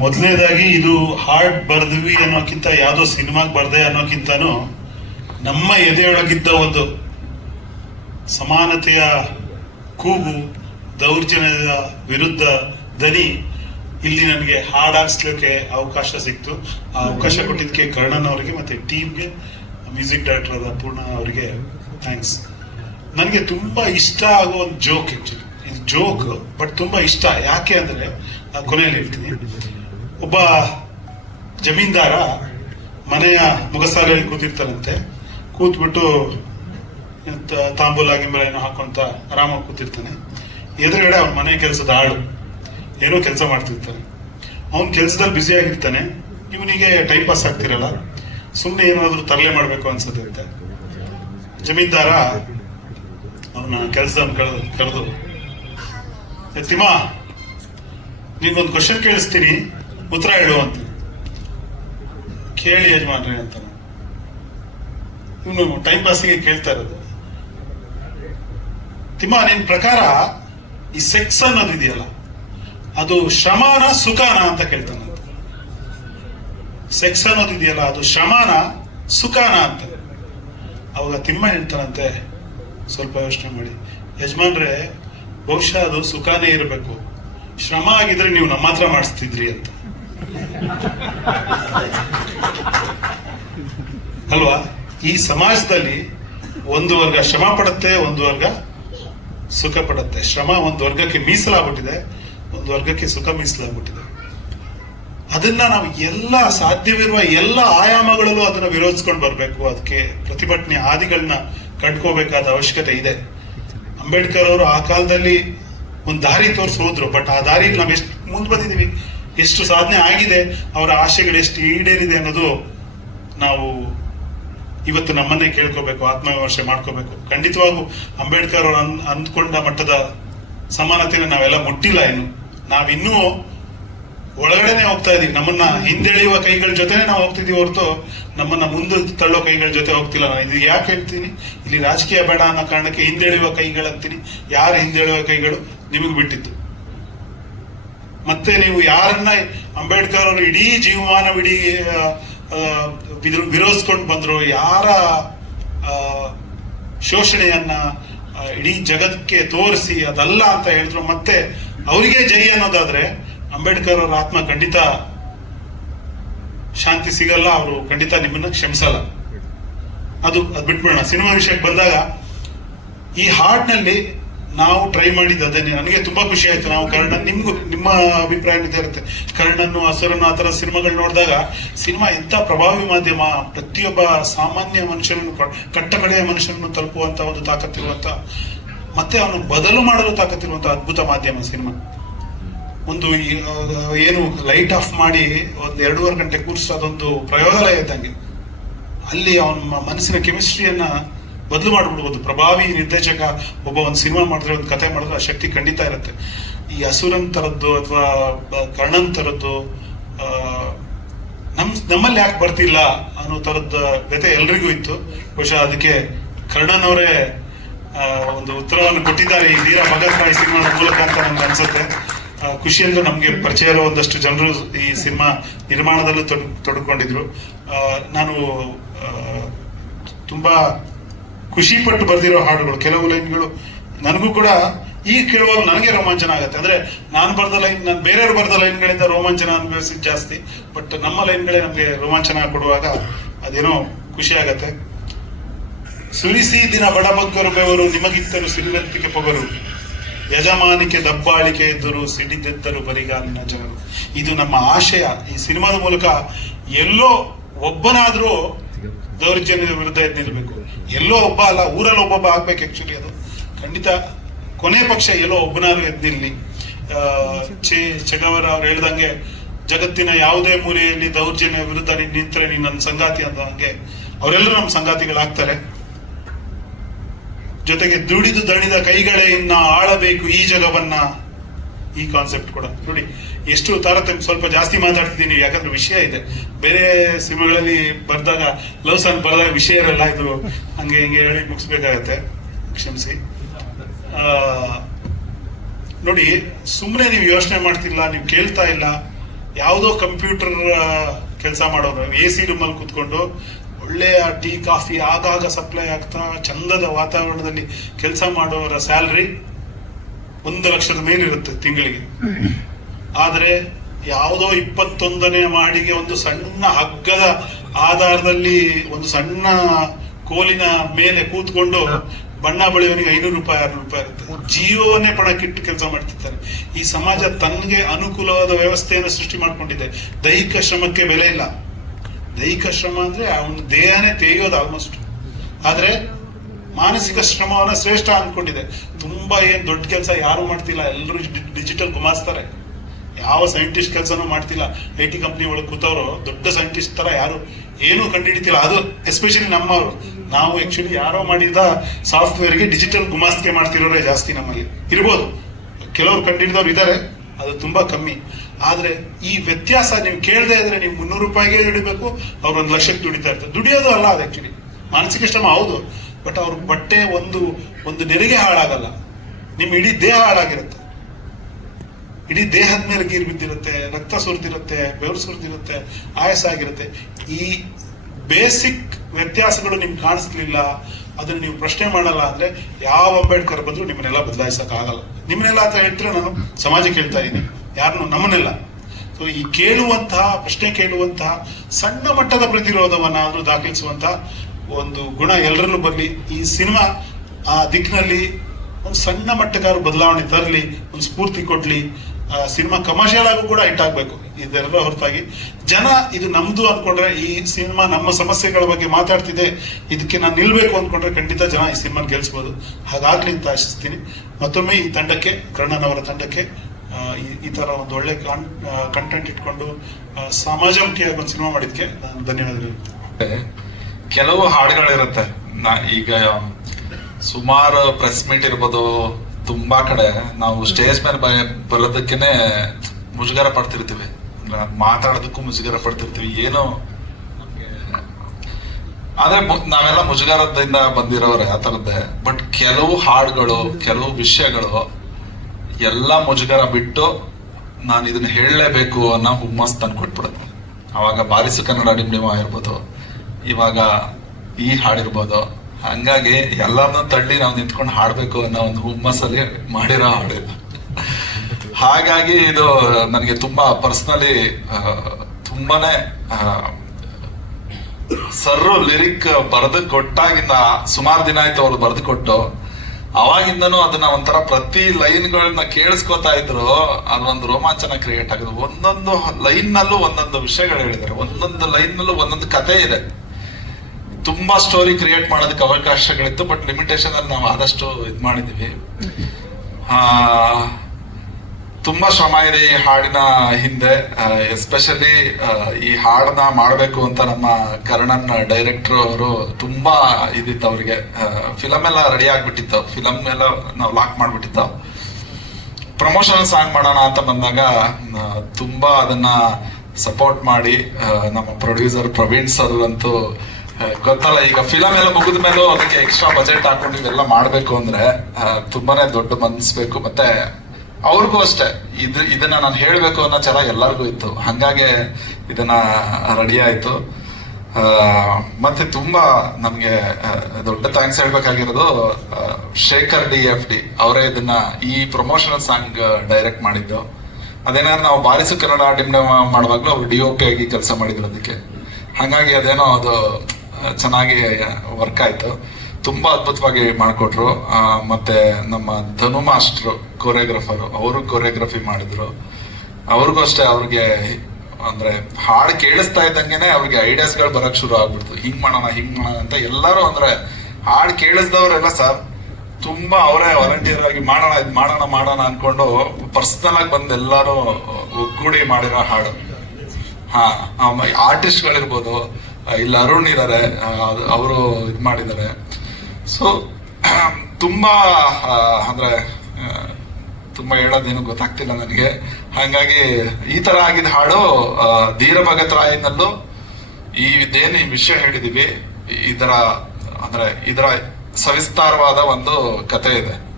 ಮೊದಲನೇದಾಗಿ ಇದು ಹಾಡ್ ಬರ್ದ್ವಿ ಅನ್ನೋಕ್ಕಿಂತ ಯಾವುದೋ ಸಿನಿಮಾಗೆ ಬರ್ದೆ ಅನ್ನೋಕ್ಕಿಂತನೂ ನಮ್ಮ ಎದೆಯೊಳಗಿದ್ದ ಒಂದು ಸಮಾನತೆಯ ಕೂಗು, ದೌರ್ಜನ್ಯದ ವಿರುದ್ಧ ದನಿ ಇಲ್ಲಿ ನನಗೆ ಹಾಡಾಡಿಸ್ಲಿಕ್ಕೆ ಅವಕಾಶ ಸಿಕ್ತು. ಆ ಅವಕಾಶ ಕೊಟ್ಟಿದ್ದಕ್ಕೆ ಕರ್ಣನ್ ಅವರಿಗೆ ಮತ್ತೆ ಟೀಮ್ಗೆ, ಮ್ಯೂಸಿಕ್ ಡೈರೆಕ್ಟರ್ ಆದ ಪೂರ್ಣ ಅವರಿಗೆ ಥ್ಯಾಂಕ್ಸ್. ನನಗೆ ತುಂಬ ಇಷ್ಟ ಆಗೋ ಒಂದು ಜೋಕ್ ಆ್ಯಕ್ಚುಲಿ ಇದು ಜೋಕ್, ಬಟ್ ತುಂಬ ಇಷ್ಟ. ಯಾಕೆ ಅಂದ್ರೆ ಕೊನೆಯಲ್ಲಿ ಹೇಳ್ತೀನಿ. ಒಬ್ಬ ಜಮೀನ್ದಾರ ಮನೆಯ ಮುಗಸಾಲೆಯಲ್ಲಿ ಕೂತಿರ್ತಾನಂತೆ. ಕೂತ್ಬಿಟ್ಟು ತ- ತಾಂಬೂಲ ಗಿಂಬಲ ಏನೋ ಹಾಕೊಂತ ಆರಾಮಾಗಿ ಕೂತಿರ್ತಾನೆ. ಎದುರುಗಡೆ ಅವನ ಮನೆ ಕೆಲಸದ ಆಳು. ಏನೋ ಕೆಲಸ ಮಾಡ್ತಿರ್ತಾನೆ. ಅವನ ಕೆಲಸದಲ್ಲಿ ಬ್ಯುಸಿ ಆಗಿರ್ತಾನೆ. ಇವನಿಗೆ ಟೈಮ್ ಪಾಸ್ ಆಗ್ತಿರಲ್ಲ. ಸುಮ್ಮನೆ ಏನಾದರೂ ತರಲೆ ಮಾಡಬೇಕು ಅನ್ಸುತ್ತೆ ಅಂತ. ಜಮೀನ್ದಾರ, ಅವನ ಕೆಲಸದವನ್ನ ಕಳೆದು ಕರೆದು ತಿಮ್ಮ ನಿನ್ಗೊಂದು ಕ್ವಶನ್ ಕೇಳಿಸ್ತೀನಿ ಉತ್ತರ ಹೇಳು ಅಂತ. ಕೇಳಿ ಯಜಮಾನ್ರಿ ಅಂತ. ಇವನು ಟೈಮ್ ಪಾಸಿಗೆ ಕೇಳ್ತಾ ಇರೋದು. ತಿಮ್ಮ, ನಿನ್ ಪ್ರಕಾರ ಈ ಸೆಕ್ಸ್ ಅನ್ನೋದಿದೆಯಲ್ಲ ಅದು ಶಮಾನ ಸುಖಾನ ಅಂತ ಕೇಳ್ತಾನೆ ಸೆಕ್ಸ್ ಅನ್ನೋದಿದೆಯಲ್ಲ ಅದು ಶಮಾನ ಸುಖಾನ ಅಂತ. ಅವಾಗ ತಿಮ್ಮ ಹೇಳ್ತಾನಂತೆ, ಸ್ವಲ್ಪ ಯೋಚನೆ ಮಾಡಿ. ಯಜಮಾನ್ರೆ, ಬಹುಶಃ ಅದು ಸುಖಾನೇ ಇರಬೇಕು. ಶ್ರಮ ಆಗಿದ್ರೆ ನೀವು ನಮ್ಮ ಹತ್ರ ಮಾಡಿಸ್ತಿದ್ರಿ ಅಂತ. ಅಲ್ವಾ? ಈ ಸಮಾಜದಲ್ಲಿ ಒಂದು ವರ್ಗ ಶ್ರಮ ಪಡುತ್ತೆ, ಒಂದು ವರ್ಗ ಸುಖ ಪಡುತ್ತೆ. ಶ್ರಮ ಒಂದು ವರ್ಗಕ್ಕೆ ಮೀಸಲಾಗ್ಬಿಟ್ಟಿದೆ, ಒಂದು ವರ್ಗಕ್ಕೆ ಸುಖ ಮೀಸಲಾಗ್ಬಿಟ್ಟಿದೆ. ಅದನ್ನ ನಾವು ಎಲ್ಲ ಸಾಧ್ಯವಿರುವ ಎಲ್ಲ ಆಯಾಮಗಳಲ್ಲೂ ಅದನ್ನ ವಿರೋಧಿಸ್ಕೊಂಡು ಬರಬೇಕು. ಅದಕ್ಕೆ ಪ್ರತಿಭಟನೆ ಹಾದಿಗಳನ್ನ ಕಟ್ಕೋಬೇಕಾದ ಅವಶ್ಯಕತೆ ಇದೆ. ಅಂಬೇಡ್ಕರ್ ಅವರು ಆ ಕಾಲದಲ್ಲಿ ಒಂದು ದಾರಿ ತೋರಿಸಿ ಹೋದ್ರು. ಬಟ್ ಆ ದಾರಿಗೆ ನಾವು ಎಷ್ಟು ಮುಂದೆ ಬಂದಿದ್ದೀವಿ ಎಷ್ಟು ಸಾಧನೆ ಆಗಿದೆ, ಅವರ ಆಶೆಗಳು ಎಷ್ಟು ಈಡೇರಿದೆ ಅನ್ನೋದು ನಾವು ಇವತ್ತು ನಮ್ಮನ್ನೇ ಕೇಳ್ಕೋಬೇಕು, ಆತ್ಮವಿಮರ್ಶೆ ಮಾಡ್ಕೋಬೇಕು. ಖಂಡಿತವಾಗೂ ಅಂಬೇಡ್ಕರ್ ಅವರು ಅನ್, ಅಂದ್ಕೊಂಡ ಮಟ್ಟದ ಸಮಾನತೆಯನ್ನು ನಾವೆಲ್ಲ ಮುಟ್ಟಿಲ್ಲ ಇನ್ನು. ನಾವಿನ್ನೂ ಒಳಗಡೆನೆ ಹೋಗ್ತಾ ಇದೀವಿ. ನಮ್ಮನ್ನ ಹಿಂದೆಳೆಯುವ ಕೈಗಳ ಜೊತೆನೆ ನಾವು ಹೋಗ್ತಿದ್ದೀವಿ ಹೊರತು ನಮ್ಮನ್ನ ಮುಂದೆ ತಳ್ಳೋ ಕೈಗಳ ಜೊತೆ ಹೋಗ್ತಿಲ್ಲ ನಾನು ಇದು ಯಾಕೆ ಹೇಳ್ತೀನಿ? ಇಲ್ಲಿ ರಾಜಕೀಯ ಬೇಡ ಅನ್ನೋ ಕಾರಣಕ್ಕೆ ಹಿಂದೆಳೆಯುವ ಕೈಗಳಂತೀನಿ. ಯಾರು ಹಿಂದೆಳೆಯುವ ಕೈಗಳು? ನಿಮಗೆ ಬಿಟ್ಟಿತ್ತು. ಮತ್ತೆ ನೀವು ಯಾರನ್ನ ಅಂಬೇಡ್ಕರ್ ಅವರು ಇಡೀ ಜೀವಮಾನವಿಡೀ ವಿರೋಧಿಸ್ಕೊಂಡು ಬಂದ್ರು, ಯಾರ ಶೋಷಣೆಯನ್ನ ಇಡೀ ಜಗತ್ಗೆ ತೋರಿಸಿ ಅದಲ್ಲ ಅಂತ ಹೇಳಿದ್ರು ಮತ್ತೆ ಅವರಿಗೆ ಜೈ ಅನ್ನೋದಾದ್ರೆ ಅಂಬೇಡ್ಕರ್ ಅವರ ಆತ್ಮ ಖಂಡಿತ ಶಾಂತಿ ಸಿಗಲ್ಲ, ಅವರು ಖಂಡಿತ ನಿಮ್ಮನ್ನ ಕ್ಷಮಿಸಲ್ಲ. ಅದು ಅದು ಬಿಟ್ಬಿಡೋಣ ಸಿನಿಮಾ ವಿಷಯಕ್ಕೆ ಬಂದಾಗ ಈ ಹಾಡ್ನಲ್ಲಿ ನಾವು ಟ್ರೈ ಮಾಡಿದ್ದು ಅದೇನೆ ನನಗೆ ತುಂಬಾ ಖುಷಿ ಆಯ್ತು. ನಾವು ಕರ್ಣ ನಿಮ್ಗೂ ನಿಮ್ಮ ಅಭಿಪ್ರಾಯ ಇರುತ್ತೆ. ಕರ್ಣನ್ನು ಹಸರನ್ನು ಆ ಥರ ಸಿನಿಮಾಗಳು ನೋಡಿದಾಗ ಸಿನಿಮಾ ಎಂತ ಪ್ರಭಾವಿ ಮಾಧ್ಯಮ, ಪ್ರತಿಯೊಬ್ಬ ಸಾಮಾನ್ಯ ಮನುಷ್ಯನನ್ನು ಕ- ಕಟ್ಟ ಕಡೆಯ ಮನುಷ್ಯನನ್ನು ತಲುಪುವಂತ ಒಂದು ತಾಕತ್ತಿರುವಂತ ಮತ್ತೆ ಅವನು ಬದಲು ಮಾಡಲು ತಾಕತ್ತಿರುವಂತ ಅದ್ಭುತ ಮಾಧ್ಯಮ ಸಿನಿಮಾ. ಒಂದು ಏನು ಲೈಟ್ ಆಫ್ ಮಾಡಿ ಒಂದು ಎರಡೂವರೆ ಗಂಟೆ ಕೂರಿಸೋದೊಂದು ಪ್ರಯೋಗಾಲಯ ಇದ್ದಂಗೆ. ಅಲ್ಲಿ ಅವನ ಮನಸ್ಸಿನ ಕೆಮಿಸ್ಟ್ರಿಯನ್ನ ಬದಲು ಮಾಡಿಬಿಡ್ಬೋದು ಪ್ರಭಾವಿ ನಿರ್ದೇಶಕ ಒಬ್ಬ ಒಂದು ಸಿನಿಮಾ ಮಾಡಿದ್ರೆ, ಒಂದು ಕತೆ ಮಾಡಿದ್ರೆ ಆ ಶಕ್ತಿ ಖಂಡಿತ ಇರುತ್ತೆ. ಈ ಹಸುರನ್ ಥರದ್ದು ಅಥವಾ ಕರ್ಣನ್ ಥರದ್ದು ನಮ್ಮ ನಮ್, ನಮ್ಮಲ್ಲಿ ಯಾಕೆ ಬರ್ತಿಲ್ಲ ಅನ್ನೋ ಥರದ ವ್ಯತೆ ಎಲ್ರಿಗೂ ಇತ್ತು. ಬಹುಶಃ ಅದಕ್ಕೆ ಕರ್ಣನ್ ಅವರೇ ಒಂದು ಉತ್ತರವನ್ನು ಕೊಟ್ಟಿದ್ದಾರೆ ಈ ವೀರ ಭಗತ್ ಸಿನಿಮಾದ ಮೂಲಕ ಅಂತ ನಮ್ಗೆ ಅನ್ಸುತ್ತೆ. ಖುಷಿ ಅಂದ್ರೆ ನಮ್ಗೆ ಪರಿಚಯ ಇರೋ ಒಂದಷ್ಟು ಜನರು ಈ ಸಿನಿಮಾ ನಿರ್ಮಾಣದಲ್ಲೂ ತೊಡ್, ತೊಡ್ಕೊಂಡಿದ್ರು. ನಾನು ತುಂಬಾ ಖುಷಿ ಪಟ್ಟು ಬರ್ದಿರೋ ಹಾಡುಗಳು, ಕೆಲವು ಲೈನ್ಗಳು ನನಗೂ ಕೂಡ ಈಗ ಕೇಳುವಾಗ ನನಗೆ ರೋಮಾಂಚನ ಆಗುತ್ತೆ. ಅಂದ್ರೆ ನಾನು ಬರೆದ ಲೈನ್, ನಾನು ಬೇರೆಯವ್ರು ಬರೆದ ಲೈನ್ಗಳಿಂದ ರೋಮಾಂಚನ ಅನುಭವಿಸಿದ್ದು ಜಾಸ್ತಿ ಬಟ್ ನಮ್ಮ ಲೈನ್ಗಳೇ ನಮಗೆ ರೋಮಾಂಚನ ಕೊಡುವಾಗ ಅದೇನೋ ಖುಷಿ ಆಗತ್ತೆ. ಸುರಿಸಿ ದಿನ ಬಡಬಗ್ಗರು ಬೆವರು ನಿಮಗಿತ್ತರು ಸಿರಿವಂತಿಕೆ ಪೊಗರು. ಯಜಮಾನಿಕೆ ದಬ್ಬಾಳಿಕೆ ಎದ್ದರು ಸಿಡಿದೆದ್ದರು ಬರಿಗಾಲಿನ ಜನರು ಇದು ನಮ್ಮ ಆಶಯ. ಈ ಸಿನಿಮಾದ ಮೂಲಕ ಎಲ್ಲೋ ಒಬ್ಬನಾದ್ರೂ ದೌರ್ಜನ್ಯದ ವಿರುದ್ಧ ಎದ್ದು ನಿಲ್ಬೇಕು. ಎಲ್ಲೋ ಒಬ್ಬ ಅಲ್ಲ, ಊರಲ್ಲಿ ಒಬ್ಬೊಬ್ಬ ಆಗ್ಬೇಕು ಆಕ್ಚುಲಿ ಅದು. ಖಂಡಿತ ಕೊನೆ ಪಕ್ಷ ಎಲ್ಲೋ ಒಬ್ಬನಾದ್ರು ಎದ್ದು ನಿಲ್ಲಿ. ಚಗವರ ಚೆಗವರ ಅವ್ರು ಹೇಳ್ದಂಗೆ ಜಗತ್ತಿನ ಯಾವುದೇ ಮೂಲೆಯಲ್ಲಿ ದೌರ್ಜನ್ಯ ವಿರುದ್ಧ ನೀನ್ ನಿಂತರೆ ನೀನ್ ನನ್ನ ಸಂಗಾತಿ ಅಂತ ಹಂಗೆ ಅವರೆಲ್ಲರೂ ನಮ್ಮ ಸಂಗಾತಿಗಳಾಗ್ತಾರೆ. ಜೊತೆಗೆ ದುಡಿದು ದಣಿದ ಕೈಗಳೇ ಇನ್ನ ಆಳಬೇಕು ಈ ಜಗವನ್ನ. ಈ ಕಾನ್ಸೆಪ್ಟ್ ಕೂಡ. ನೋಡಿ, ಎಷ್ಟು ತಾರತಮ್ಯ, ಸ್ವಲ್ಪ ಜಾಸ್ತಿ ಮಾತಾಡ್ತಿದ್ದೀನಿ ಯಾಕಂದ್ರೆ ವಿಷಯ ಇದೆ. ಬೇರೆ ಸಿನಿಮಾಗಳಲ್ಲಿ ಬರ್ದಾಗ, ಲವ್ ಸಾಂಗ್ ಬರ್ದಾಗ ವಿಷಯ ಇರಲ್ಲ, ಇದು ಹಂಗೆ ಹಿಂಗೆ ಹೇಳಿ ಮುಗಿಸ್ಬೇಕಾಗತ್ತೆ. ಕ್ಷಮಿಸಿ. ನೋಡಿ ಸುಮ್ಮನೆ ನೀವು ಯೋಚನೆ ಮಾಡ್ತಿಲ್ಲ, ನೀವು ಕೇಳ್ತಾ ಇಲ್ಲ, ಯಾವುದೋ ಕಂಪ್ಯೂಟರ್ ಕೆಲಸ ಮಾಡೋರು ಎ ಸಿ ರೂಮಲ್ಲಿ ಕೂತ್ಕೊಂಡು ಒಳ್ಳೆಯ ಟೀ, ಕಾಫಿ ಆಗಾಗ ಸಪ್ಲೈ ಆಗ್ತಾ, ಚಂದದ ವಾತಾವರಣದಲ್ಲಿ ಕೆಲಸ ಮಾಡೋರ ಸ್ಯಾಲ್ರಿ ಒಂದು ಲಕ್ಷದ ಮೇಲಿರುತ್ತೆ ತಿಂಗಳಿಗೆ. ಆದರೆ ಯಾವುದೋ ಇಪ್ಪತ್ತೊಂದನೇ ಮಾಡಿಗೆ ಒಂದು ಸಣ್ಣ ಹಗ್ಗದ ಆಧಾರದಲ್ಲಿ ಒಂದು ಸಣ್ಣ ಕೋಲಿನ ಮೇಲೆ ಕೂತ್ಕೊಂಡು ಬಣ್ಣ ಬಳಿಯವನಿಗೆ ಐನೂರು ರೂಪಾಯಿ ಆರ್ನೂರು ರೂಪಾಯಿ ಇರುತ್ತೆ. ಜೀವವನ್ನೇ ಪಣಕ್ಕಿಟ್ಟು ಕೆಲಸ ಮಾಡ್ತಿರ್ತಾರೆ. ಈ ಸಮಾಜ ತನಗೆ ಅನುಕೂಲವಾದ ವ್ಯವಸ್ಥೆಯನ್ನು ಸೃಷ್ಟಿ ಮಾಡಿಕೊಂಡಿದೆ. ದೈಹಿಕ ಶ್ರಮಕ್ಕೆ ಬೆಲೆ ಇಲ್ಲ. ದೈಹಿಕ ಶ್ರಮ ಅಂದ್ರೆ ಅವನ ದೇಹನೇ ತೇಯೋದು ಆಲ್ಮೋಸ್ಟ್ ಆದ್ರೆ ಮಾನಸಿಕ ಶ್ರಮವನ್ನ ಶ್ರೇಷ್ಠ ಅಂದ್ಕೊಂಡಿದೆ. ತುಂಬಾ ಏನು ದೊಡ್ಡ ಕೆಲಸ ಯಾರು ಮಾಡ್ತಿಲ್ಲ. ಎಲ್ಲರೂ ಡಿಜಿಟಲ್ ಗುಮಾಸ್ತಾರೆ. ಯಾವ ಸೈಂಟಿಸ್ಟ್ ಕೆಲಸನೂ ಮಾಡ್ತಿಲ್ಲ. ಐ ಟಿ ಕಂಪ್ನಿ ಒಳಗೆ ಕೂತವರು, ದೊಡ್ಡ ಸೈಂಟಿಸ್ಟ್ ತರ ಯಾರು ಏನೂ ಕಂಡುಹಿಡಿತಿಲ್ಲ. ಅದು ಎಸ್ಪೆಷಲಿ ನಮ್ಮವರು. ನಾವು ಆಕ್ಚುಲಿ ಯಾರೋ ಮಾಡಿದ ಸಾಫ್ಟ್ವೇರ್ಗೆ ಡಿಜಿಟಲ್ ಗುಮಾಸ್ತಿಕೆ ಮಾಡ್ತಿರೋರೇ ಜಾಸ್ತಿ ನಮ್ಮಲ್ಲಿ. ಇರ್ಬೋದು. ಕೆಲವರು ಕಂಡುಹಿಡಿದವ್ರು ಇದ್ದಾರೆ ಅದು ತುಂಬಾ ಕಮ್ಮಿ. ಆದ್ರೆ ಈ ವ್ಯತ್ಯಾಸ ನೀವು ಕೇಳದೆ ಇದ್ರೆ ನೀವು ಮುನ್ನೂರು ರೂಪಾಯಿಗೆ ದುಡಿಬೇಕು ಅವ್ರು ಒಂದು ಲಕ್ಷಕ್ಕೆ ದುಡಿತಾ ಇರ್ತಾರೆ. ದುಡಿಯೋದು ಅಲ್ಲ ಅದು ಆಕ್ಚುಲಿ ಮಾನಸಿಕ ಶ್ರಮ ಹೌದು. ಬಟ್ ಅವ್ರ ಬಟ್ಟೆ ಒಂದು ಒಂದು ನೆರಿಗೆ ಹಾಳಾಗಲ್ಲ. ನಿಮ್ಮ ಇಡೀ ದೇಹ ಹಾಳಾಗಿರುತ್ತೆ. ಇಡೀ ದೇಹದ ಮೇಲೆ ಗೀರ್ ಬಿದ್ದಿರುತ್ತೆ, ರಕ್ತ ಸುರಿದಿರುತ್ತೆ, ಬೆವರು ಸುರಿದಿರುತ್ತೆ, ಆಯಾಸ ಆಗಿರುತ್ತೆ. ಈ ಬೇಸಿಕ್ ವ್ಯತ್ಯಾಸಗಳು ನಿಮ್ಗೆ ಕಾಣಿಸ್ಲಿಲ್ಲ, ಅದನ್ನ ನೀವು ಪ್ರಶ್ನೆ ಮಾಡಲ್ಲ ಅಂದ್ರೆ ಯಾವ ಅಂಬೇಡ್ಕರ್ ಬಂದ್ರು ನಿಮ್ಮನ್ನೆಲ್ಲ ಬದಲಾಯಿಸಕ್ ಆಗಲ್ಲ ನಿಮ್ಮನ್ನೆಲ್ಲ ಅಂತ ಹೇಳ್ತಾರೆ ನಾನು ಸಮಾಜ ಕೇಳ್ತಾ ಇದ್ದೀನಿ. ಯಾರನ್ನು ನಮ್ಮನ್ನೆಲ್ಲ. ಸೊ ಈ ಕೇಳುವಂತಹ, ಪ್ರಶ್ನೆ ಕೇಳುವಂತಹ, ಸಣ್ಣ ಮಟ್ಟದ ಪ್ರತಿರೋಧವನ್ನಾದ್ರೂ ದಾಖಲಿಸುವಂತಹ ಒಂದು ಗುಣ ಎಲ್ಲರಲ್ಲೂ ಬರಲಿ ಈ ಸಿನಿಮಾ ಆ ದಿಕ್ಕಿನಲ್ಲಿ ಒಂದು ಸಣ್ಣ ಮಟ್ಟಕ್ಕಾದ್ರು ಬದಲಾವಣೆ ತರಲಿ, ಒಂದು ಸ್ಫೂರ್ತಿ ಆ ಸಿನಿಮಾ ಕಮರ್ಷಿಯಲ್ ಆಗು ಕೂಡ ಹಿಟ್ ಆಗಬೇಕು. ಇದೆಲ್ಲ ಹೊರತಾಗಿ. ಜನ ಇದು ನಮ್ದು ಅನ್ಕೊಂಡ್ರೆ ಈ ಸಿನಿಮಾ ನಮ್ಮ ಸಮಸ್ಯೆಗಳ ಬಗ್ಗೆ ಮಾತಾಡ್ತಿದೆ, ಇದಕ್ಕೆ ನಾನು ನಿಲ್ಬೇಕು ಅನ್ಕೊಂಡ್ರೆ ಖಂಡಿತ ಜನ ಈ ಸಿನಿಮಾ ಗೆಲ್ಸ್ಬೋದು. ಹಾಗಾಗ್ಲಿ ಅಂತ ಆಶಿಸ್ತೀನಿ. ಮತ್ತೊಮ್ಮೆ ಈ ತಂಡಕ್ಕೆ, ಕರ್ಣನ್ ಅವರ ತಂಡಕ್ಕೆ ಈ- ತರ ಒಂದು ಒಳ್ಳೆ ಕಂಟೆಂಟ್ ಇಟ್ಕೊಂಡು ಸಮಾಜ ಸಮಾಜಮುಖಿಯಾಗಿ ಒಂದು ಸಿನಿಮಾ ಮಾಡಿದ್ಕೆ ನಾನು ಧನ್ಯವಾದಗಳು. ಕೆಲವು ಹಾಡುಗಳಿರುತ್ತೆ. ನಾ ಈಗ ಸುಮಾರು ಪ್ರೆಸ್ ಮೀಟ್ ಇರ್ಬೋದು, ತುಂಬಾ ಕಡೆ. ನಾವು ಸ್ಟೇಜ್ ಮೇಲೆ ಬರೋದಕ್ಕೇನೆ ಮುಜುಗರ ಪಡ್ತಿರ್ತೀವಿ. ಅಂದ್ರೆ ಮಾತಾಡೋದಕ್ಕೂ ಮುಜುಗರ ಪಡ್ತಿರ್ತೀವಿ. ಏನೋ ಆದ್ರೆ ನಾವೆಲ್ಲ ಮುಜುಗರದಿಂದ ಬಂದಿರೋರೆ ಆ ಥರದ್ದೇ. ಬಟ್ ಕೆಲವು ಹಾಡುಗಳು, ಕೆಲವು ವಿಷಯಗಳು ಎಲ್ಲ ಮುಜುಗರ ಬಿಟ್ಟು ನಾನು ಇದನ್ನ ಹೇಳಲೇಬೇಕು ಅನ್ನೋ ಹುಮ್ಮಸ್ ತಂದು ಕೊಟ್ಬಿಡುತ್ತೆ ಅವಾಗ ಬಾರಿಸು ಕನ್ನಡ ಡಿಂಡಿಮ ಇರ್ಬೋದು ಇವಾಗ ಈ ಹಾಡಿರ್ಬೋದು. ಹಂಗಾಗಿ ಎಲ್ಲಾರನ್ನೂ ತಳ್ಳಿ ನಾವು ನಿಂತ್ಕೊಂಡು ಹಾಡ್ಬೇಕು ಅನ್ನೋ ಒಂದು ಹುಮ್ಮಸ್ಸಲ್ಲಿ ಮಾಡಿರೋ ಹಾಡು ಹಾಗಾಗಿ ಇದು ನನಗೆ ತುಂಬಾ ಪರ್ಸನಲಿ ತುಂಬಾನೇ ಸರ್ರು ಲಿರಿಕ್ ಬರೆದು ಕೊಟ್ಟಾಗಿಂದ ಸುಮಾರು ದಿನ ಆಯ್ತು ಅವ್ರು ಬರೆದು ಕೊಟ್ಟು, ಅವಾಗಿಂದನೂ ಅದನ್ನ ಒಂಥರ ಪ್ರತಿ ಲೈನ್ಗಳನ್ನ ಕೇಳಿಸ್ಕೊತಾ ಇದ್ರು. ಅದೊಂದು ರೋಮಾಂಚನ ಕ್ರಿಯೇಟ್ ಆಗಿದೆ. ಒಂದೊಂದು ಲೈನ್ ನಲ್ಲೂ ಒಂದೊಂದು ವಿಷಯಗಳು ಹೇಳಿದ್ದಾರೆ. ಒಂದೊಂದು ಲೈನ್ ನಲ್ಲೂ ಒಂದೊಂದು ಕತೆ ಇದೆ. ತುಂಬಾ ಸ್ಟೋರಿ ಕ್ರಿಯೇಟ್ ಮಾಡೋದಕ್ಕೆ ಅವಕಾಶಗಳಿತ್ತು ಬಟ್ ಲಿಮಿಟೇಷನ್ ಅಲ್ಲಿ ನಾವು ಆದಷ್ಟು ಇದ್ ಮಾಡಿದೀವಿ ತುಂಬಾ ಶ್ರಮ ಇದೆ ಈ ಹಾಡಿನ ಹಿಂದೆ. ಎಸ್ಪೆಷಲಿ ಈ ಹಾಡನ್ನ ಮಾಡಬೇಕು ಅಂತ ನಮ್ಮ ಕರ್ಣನ್ ಡೈರೆಕ್ಟರ್ ಅವರು ತುಂಬಾ ಇದಿತ್ತು ಅವ್ರಿಗೆ. ಫಿಲಮ್ ಎಲ್ಲ ರೆಡಿ ಆಗ್ಬಿಟ್ಟಿತ್ತು. ಫಿಲಮ್ ಎಲ್ಲ ನಾವು ಲಾಕ್ ಮಾಡ್ಬಿಟ್ಟಿತ್ತು. ಪ್ರಮೋಷನಲ್ ಸಾಂಗ್ ಮಾಡೋಣ ಅಂತ ಬಂದಾಗ ತುಂಬಾ ಅದನ್ನ ಸಪೋರ್ಟ್ ಮಾಡಿ ನಮ್ಮ ಪ್ರೊಡ್ಯೂಸರ್ ಪ್ರವೀಣ್ ಸರ್ ಅಂತೂ ಗೊತ್ತಲ್ಲ, ಈಗ ಫಿಲಮ್ ಎಲ್ಲ ಮುಗಿದ ಮೇಲೂ ಅದಕ್ಕೆ ಎಕ್ಸ್ಟ್ರಾ ಬಜೆಟ್ ಹಾಕೊಂಡು ಇವೆಲ್ಲ ಮಾಡಬೇಕು ಅಂದ್ರೆ ತುಂಬಾನೇ ದೊಡ್ಡ ಮನ್ಸ್ಬೇಕು ಮತ್ತೆ ಅವ್ರಿಗೂ ಅಷ್ಟೇ ಇದು ಇದನ್ನ ನಾನು ಹೇಳಬೇಕು ಅನ್ನೋ ಛಲ ಎಲ್ಲರಿಗೂ ಇತ್ತು. ಹಂಗಾಗೆ ಇದನ್ನ ರೆಡಿ ಆಯ್ತು. ಮತ್ತೆ ತುಂಬಾ ನಮ್ಗೆ ದೊಡ್ಡ ಥ್ಯಾಂಕ್ಸ್ ಹೇಳ್ಬೇಕಾಗಿರೋದು ಶೇಖರ್ ಡಿ ಎಫ್ ಡಿ. ಅವರೇ ಇದನ್ನ ಈ ಪ್ರಮೋಷನಲ್ ಸಾಂಗ್ ಡೈರೆಕ್ಟ್ ಮಾಡಿದ್ದು. ಅದೇನಾದ್ರು ನಾವು ಬಾರಿಸು ಕನ್ನಡ ಡಿಮ್ ಮಾಡುವಾಗ್ಲೂ ಅವ್ರು ಡಿ ಒ ಪಿ ಆಗಿ ಕೆಲಸ ಮಾಡಿದ್ರು ಅದಕ್ಕೆ. ಹಂಗಾಗಿ ಅದೇನೋ ಅದು ಚೆನ್ನಾಗಿ ವರ್ಕ್ ಆಯ್ತು. ತುಂಬಾ ಅದ್ಭುತವಾಗಿ ಮಾಡಿಕೊಟ್ರು. ಮತ್ತೆ ನಮ್ಮ ಧನು ಮಾಸ್ಟರ್ ಕೊರಿಯೋಗ್ರಫರ್ ಅವರು ಕೊರಿಯೋಗ್ರಫಿ ಮಾಡಿದ್ರು. ಅವ್ರಿಗೂ ಅಷ್ಟೇ ಅವ್ರಿಗೆ, ಅಂದ್ರೆ ಹಾಡು ಕೇಳಿಸ್ತಾ ಇದ್ದಂಗೆನೆ ಅವ್ರಿಗೆ ಐಡಿಯಾಸ್ಗಳು ಬರಕ್ ಶುರು ಆಗ್ಬಿಡ್ತು. ಹಿಂಗ್ ಮಾಡೋಣ ಹಿಂಗ್ ಮಾಡೋಣ ಅಂತ ಎಲ್ಲರೂ ಅಂದ್ರೆ ಹಾಡು ಕೇಳಿಸ್ದವ್ರೆಲ್ಲ ಸರ್, ತುಂಬಾ ಅವರೇ ವಾಲಂಟಿಯರ್ ಆಗಿ ಮಾಡೋಣ, ಇದು ಮಾಡೋಣ ಮಾಡೋಣ ಅನ್ಕೊಂಡು ಪರ್ಸನಲ್ ಆಗಿ ಬಂದು ಎಲ್ಲರೂ ಒಗ್ಗೂಡಿ ಮಾಡಿರೋ ಹಾಡು. ಹಾ ಆರ್ಟಿಸ್ಟ್ ಗಳಿರ್ಬೋದು ಇಲ್ಲಿ ಅರುಣ್ ಇದ್ದಾರೆ ಅವರು ಇದ್ ಮಾಡಿದ್ದಾರೆ. ಸೊ ತುಂಬಾ ಅಂದ್ರೆ ತುಂಬಾ ಹೇಳೋದೇನು ಗೊತ್ತಾಗ್ತಿಲ್ಲ ನನಗೆ. ಹಾಗಾಗಿ ಈ ತರ ಆಗಿದ ಹಾಡು ಧೀರ ಭಗತ್ ರಾಯನಲ್ಲೂ ಈ ಇದೇನು ಈ ವಿಷಯ ಹೇಳಿದೀವಿ. ಇದರ ಅಂದ್ರೆ, ಇದರ ಸವಿಸ್ತಾರವಾದ ಒಂದು ಕತೆ ಇದೆ.